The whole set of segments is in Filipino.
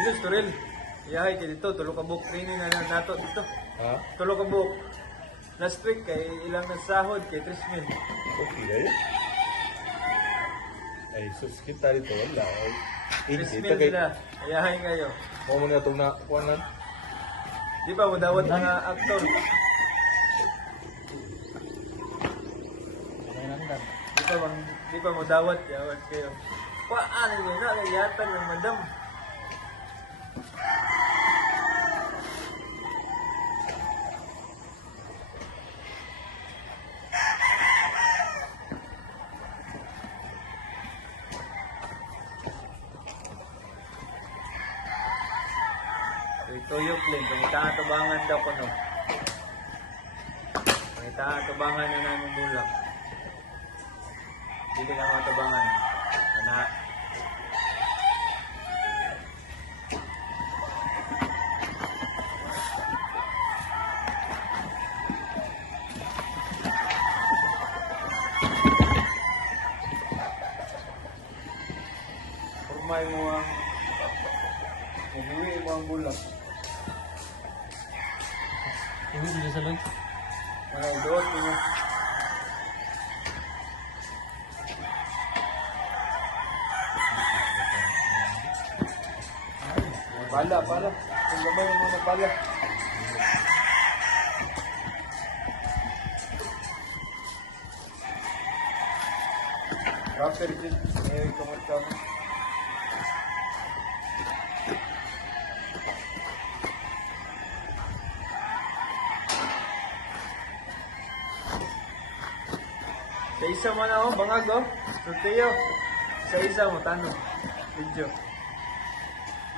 Dito, Storel. Iyahay ka dito. Tulo ka buhok training na nato dito. Ha? Tulo ka buhok. Last week, kay ilang nasahod kay 3,000. Okay kayo? Ay, sus, kita dito. Wala. Ay, hindi. 3,000 sila. Iyahay kayo. Mo mo na itong nakuhanan. Di ba, madawat mga aktor. Di pa mo dawat kayo. Paano nyo na, kayatan ng madam. Ito yung plane, pangitaan tubangan daw ko no. Pangitaan tubangan na namin bulak. Hindi ka mga tubangan. Anak. Formay mo ang mabuwi mo ang bulak. Ini bisa sabay. Mga doon mo. Pala. Kung gabay mo na pala. Rapper din. Eh, kamarta mo. Sa isa mo na ako, bangag oh. Sorteo. Sa isa mo, tanong. Video.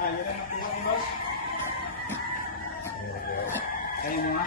Ah, yun ang nakuha mo, boss. Kayo mo nga.